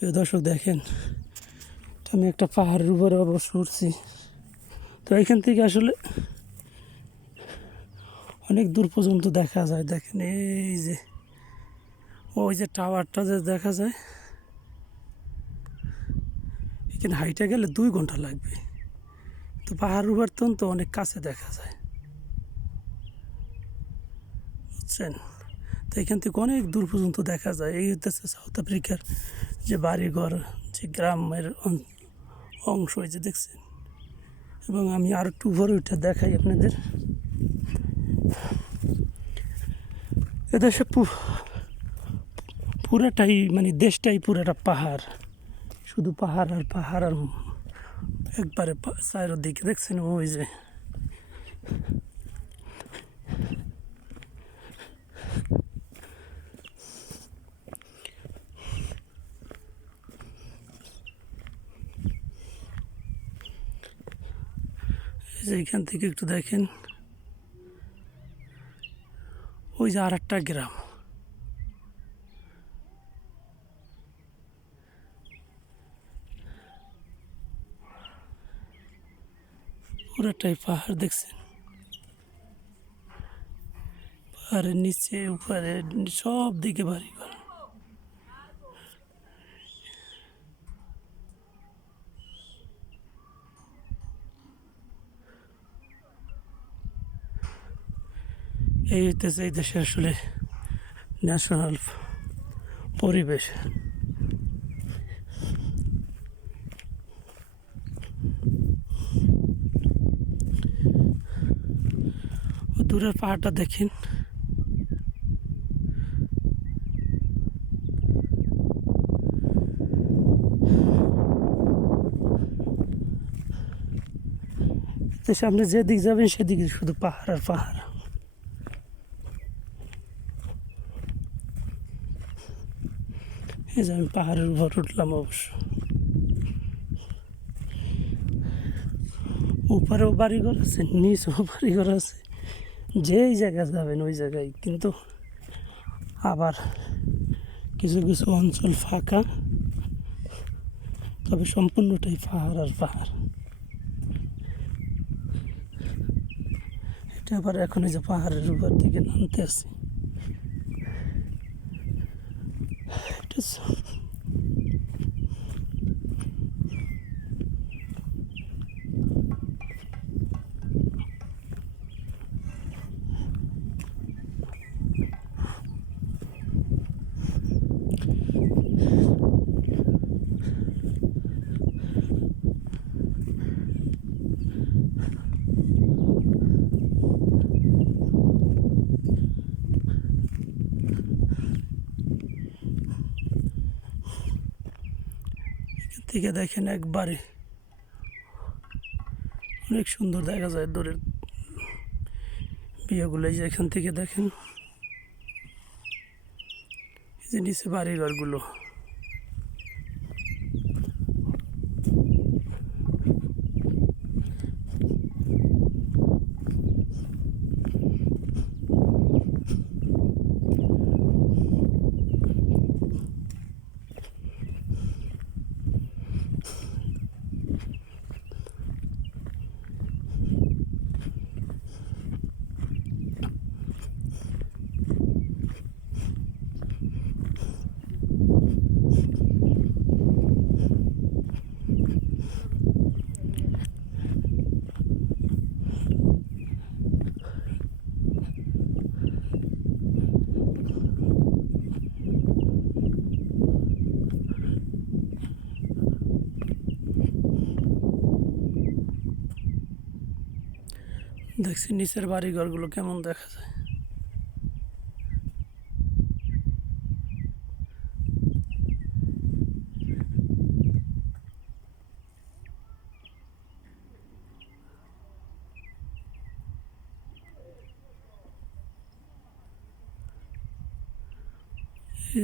প্রিয় দর্শক, দেখেন, আমি একটা পাহাড়ের উপরে অবশ্য উঠছি তো এখান থেকে আসলে অনেক দূর পর্যন্ত দেখা যায়। দেখেন, এই যে, ওই যে টাওয়ারটা যে দেখা যায়, এখানে হাইটে গেলে দুই ঘণ্টা লাগবে। তো পাহাড় তখন তো অনেক কাছে দেখা যায়। বুঝছেন? তো এখান থেকে অনেক দূর পর্যন্ত দেখা যায়। এই হচ্ছে সাউথ আফ্রিকার যে বাড়িঘর, যে গ্রামের অংশ এই যে দেখছেন। এবং আমি আর একটু উপরে উঠে দেখাই আপনাদের। এদেশে পুরাটাই মানে দেশটাই পুরাটা পাহাড়। শুধু পাহাড় আর পাহাড় আর একবারে চারিদিকে দেখছেন ওই যে যে এখান থেকে একটু দেখেন। ওই যে আর একটা গ্রাম। পুরাটাই পাহাড় দেখছেন। পাহাড়ের নিচে উপরে সব দিকে বাড়ি। এই হইতেছে এই দেশে আসলে ন্যাশনাল পরিবেশ। দূরের পাহাড়টা দেখেন। সামনে যেদিক যাবেন সেদিকে শুধু পাহাড় আর পাহাড়। এই যে আমি পাহাড়ের উপর উঠলাম অবশ্য। উপরেও বাড়িঘর আছে, নিচেও বাড়িঘর আছে। যেই জায়গায় যাবেন ওই জায়গায়। কিন্তু আবার কিছু কিছু অঞ্চল ফাঁকা। তবে সম্পূর্ণটাই পাহাড় আর পাহাড়। এটা আবার এখন এই যে পাহাড়ের উপর দিকে নামতে আছে। এটা থেকে দেখেন একবারে। অনেক সুন্দর দেখা যায় দূরের বিয়েগুলো যে এখান থেকে দেখেন। যে নিচে বাড়িঘরগুলো। দেখছি নিচের বাড়িঘরগুলো কেমন দেখা যায়।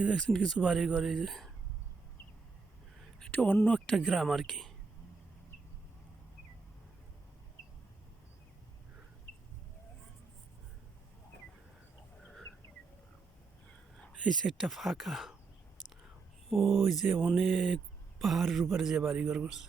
দেখছেন কিছু বাড়িঘর, এই যে। এটা অন্য একটা গ্রাম আর কি। এই সাইডটা ফাঁকা। ওই যে অনেক পাহাড়ের উপরে যে বাড়িঘর করছে।